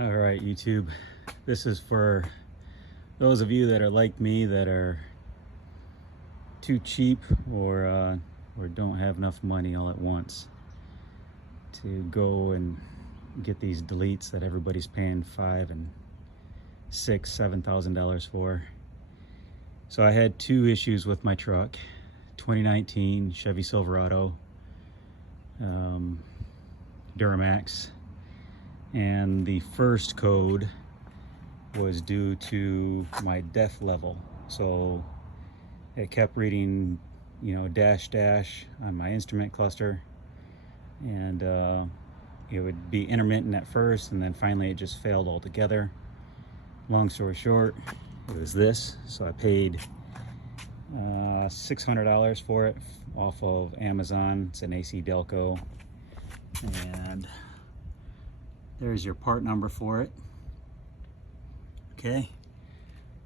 All right, YouTube. This is for those of you that are like me, that are too cheap or don't have enough money all at once to go and get these deletes that everybody's paying $5,000 and $6,000, $7,000 for. So I had two issues with my truck. 2019 Chevy Silverado, Duramax. And the first code was due to my def level. So it kept reading, dash dash on my instrument cluster, and it would be intermittent at first, and then finally it just failed altogether. Long story short, it was this. So I paid $600 for it off of Amazon. It's an AC Delco, and there's your part number for it. Okay,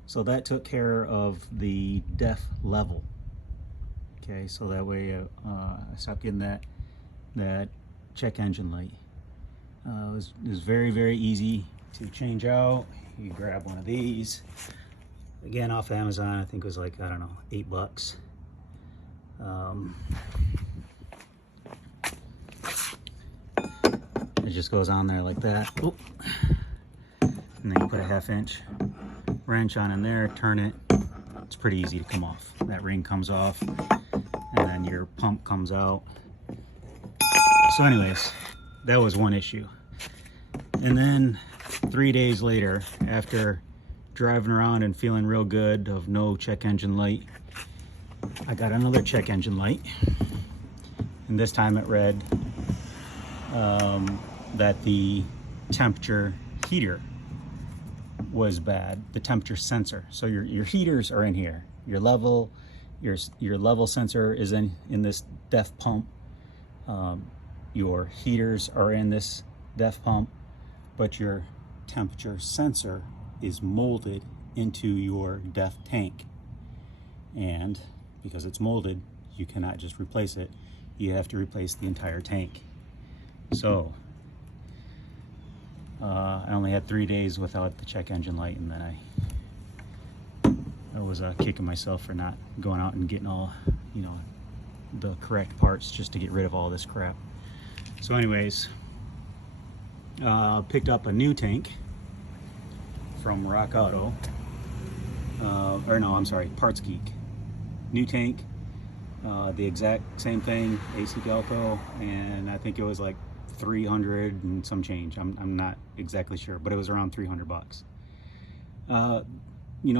so that took care of the def level. Okay, so that way I stopped getting that check engine light. It was very, very easy to change out. You grab one of these, again off of Amazon. I think it was like, I don't know, $8. It just goes on there like that. Oop. And then you put a 1/2 inch wrench on in there, turn it. It's pretty easy to come off. That ring comes off, and then your pump comes out. So anyways, that was one issue. And then 3 days later, after driving around and feeling real good of no check engine light, I got another check engine light. And this time it read that the temperature heater was bad, the temperature sensor. So your heaters are in here. Your level sensor is in this def pump. Your heaters are in this def pump, but your temperature sensor is molded into your def tank. And because it's molded, you cannot just replace it. You have to replace the entire tank. So I only had 3 days without the check engine light, and then I was kicking myself for not going out and getting all, the correct parts just to get rid of all this crap. So anyways, picked up a new tank from Rock Auto, or no, I'm sorry, Parts Geek. New tank, the exact same thing, AC Delco, and I think it was like 300 and some change. I'm not exactly sure, but it was around $300.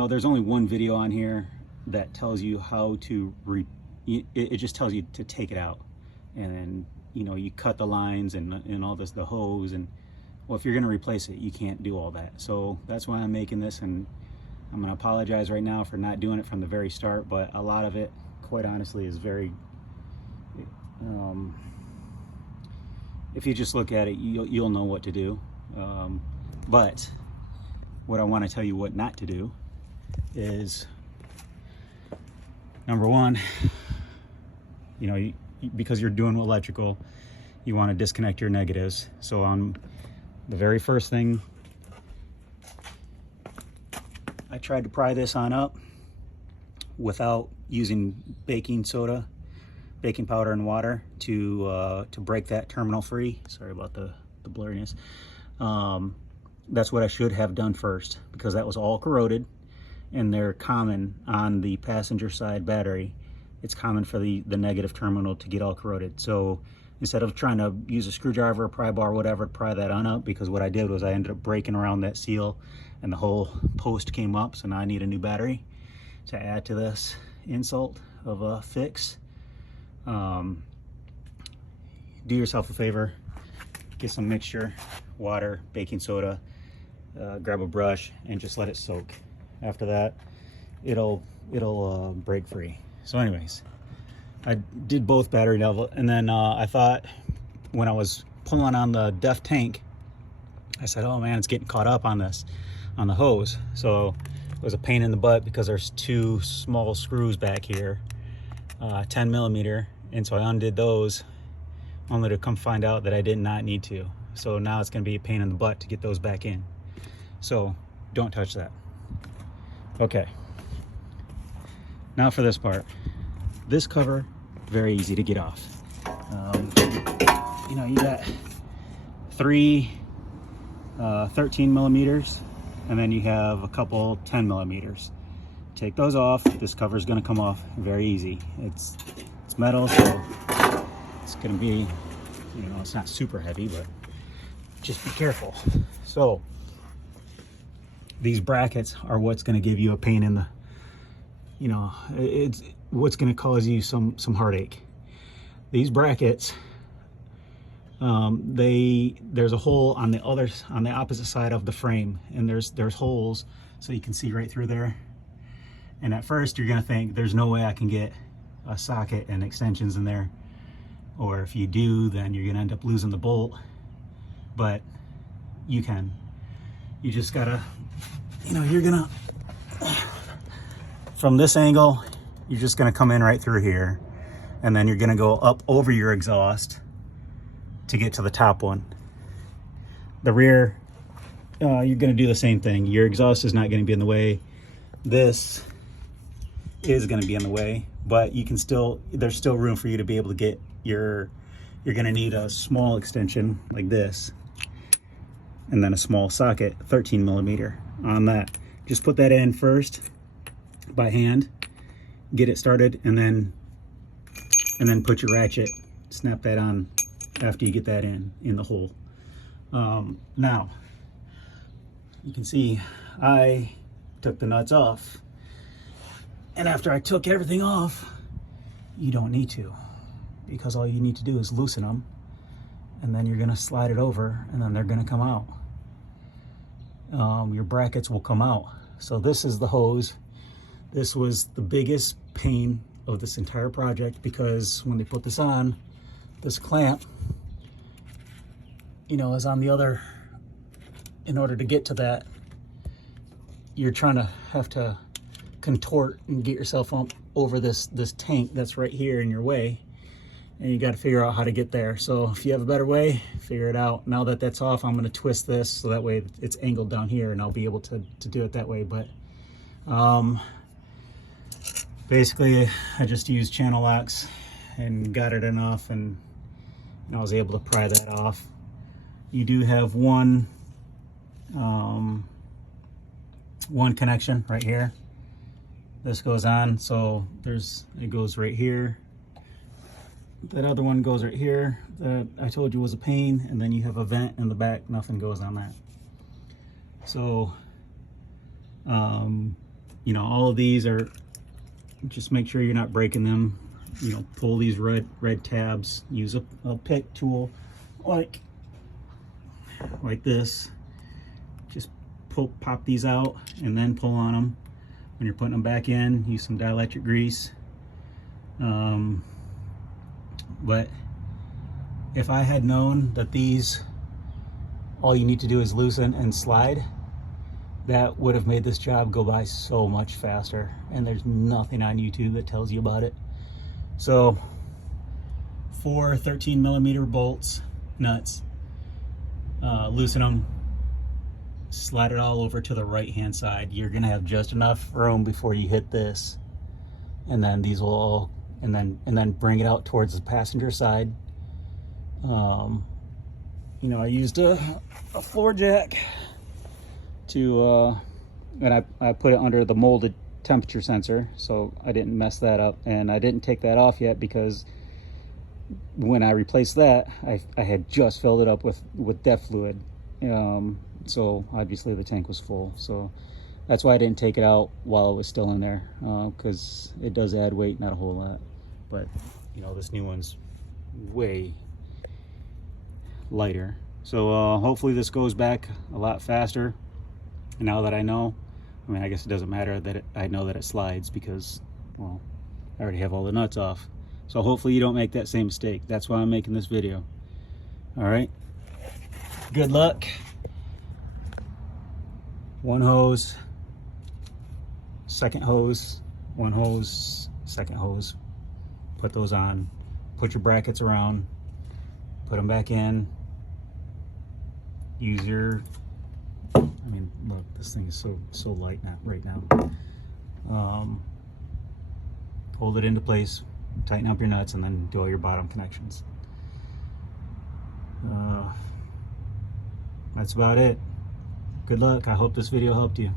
There's only one video on here that tells you how to it just tells you to take it out, and then you cut the lines and all this, the hose, and well, if you're going to replace it, you can't do all that. So that's why I'm making this, and I'm going to apologize right now for not doing it from the very start, but a lot of it, quite honestly, is very if you just look at it, you'll know what to do. But what I want to tell you what not to do is, number one, because you're doing electrical, you want to disconnect your negatives. So on the very first thing, I tried to pry this on up without using baking powder and water to break that terminal free. Sorry about the blurriness. That's what I should have done first, because that was all corroded, and they're common on the passenger side battery. It's common for the negative terminal to get all corroded. So instead of trying to use a screwdriver, a pry bar, whatever, to pry that on up, because what I did was I ended up breaking around that seal and the whole post came up. So now I need a new battery to add to this insult of a fix. Do yourself a favor, get some mixture, water, baking soda, grab a brush, and just let it soak. After that, it'll break free. So anyways, I did both battery level, and then I thought, when I was pulling on the def tank, I said, oh man, it's getting caught up on this, on the hose. So it was a pain in the butt, because there's two small screws back here, 10 millimeter, and so I undid those, only to come find out that I did not need to. So now it's going to be a pain in the butt to get those back in. So don't touch that. Okay. Now for this part. This cover, very easy to get off. You know, you got three 13 millimeters, and then you have a couple 10 millimeters. Take those off. This cover is going to come off very easy. It's metal, so it's going to be, you know, it's not super heavy, but just be careful. So these brackets are what's going to give you a pain in the, you know, it's what's going to cause you some heartache. These brackets, there's a hole on the opposite side of the frame, and there's holes, so you can see right through there. And at first you're gonna think there's no way I can get a socket and extensions in there, or if you do, then you're gonna end up losing the bolt. But you can. You just gotta, you know, you're gonna, from this angle, you're just gonna come in right through here, and then you're gonna go up over your exhaust to get to the top one. The rear, you're gonna do the same thing. Your exhaust is not gonna be in the way. This is gonna be in the way, but you can still, there's still room for you to be able to get your, you're gonna need a small extension like this, and then a small socket, 13 millimeter on that. Just put that in first by hand, get it started, and then put your ratchet, snap that on after you get that in the hole. Now you can see I took the nuts off, and after I took everything off, you don't need to, because all you need to do is loosen them, and then you're gonna slide it over, and then they're gonna come out. Your brackets will come out. So this is the hose. This was the biggest pain of this entire project, because when they put this on, this clamp, you know, is on the other. In order to get to that, you're trying to have to contort and get yourself up over this tank that's right here in your way, and you got to figure out how to get there. So if you have a better way, figure it out. Now that that's off, I'm going to twist this so that way it's angled down here, and I'll be able to do it that way. But basically I just used channel locks and got it enough, and I was able to pry that off. You do have one connection right here. This goes on, so it goes right here. That other one goes right here that I told you was a pain, and then you have a vent in the back. Nothing goes on that. So you know, all of these are, just make sure you're not breaking them. You know, pull these red tabs, use a pick tool like this. Just pop these out and then pull on them. When you're putting them back in, use some dielectric grease. But if I had known that these, all you need to do is loosen and slide, that would have made this job go by so much faster. And there's nothing on YouTube that tells you about it. So 4 13 millimeter bolts, nuts, loosen them, slide it all over to the right hand side. You're gonna have just enough room before you hit this, and then these will all, and then bring it out towards the passenger side. You know, I used a floor jack to and I put it under the molded temperature sensor, so I didn't mess that up. And I didn't take that off yet, because when I replaced that, I had just filled it up with DEF fluid. So obviously the tank was full, so that's why I didn't take it out while it was still in there, because it does add weight, not a whole lot. But you know, this new one's way lighter, so hopefully this goes back a lot faster. And now that I know, I mean, I guess it doesn't matter that I know that it slides, because, well, I already have all the nuts off. So hopefully you don't make that same mistake. That's why I'm making this video. All right, good luck. One hose, second hose, one hose, second hose. Put those on, put your brackets around, put them back in, use your, I mean, look, this thing is so light now, right now. Hold it into place, tighten up your nuts, and then do all your bottom connections. That's about it. Good luck. I hope this video helped you.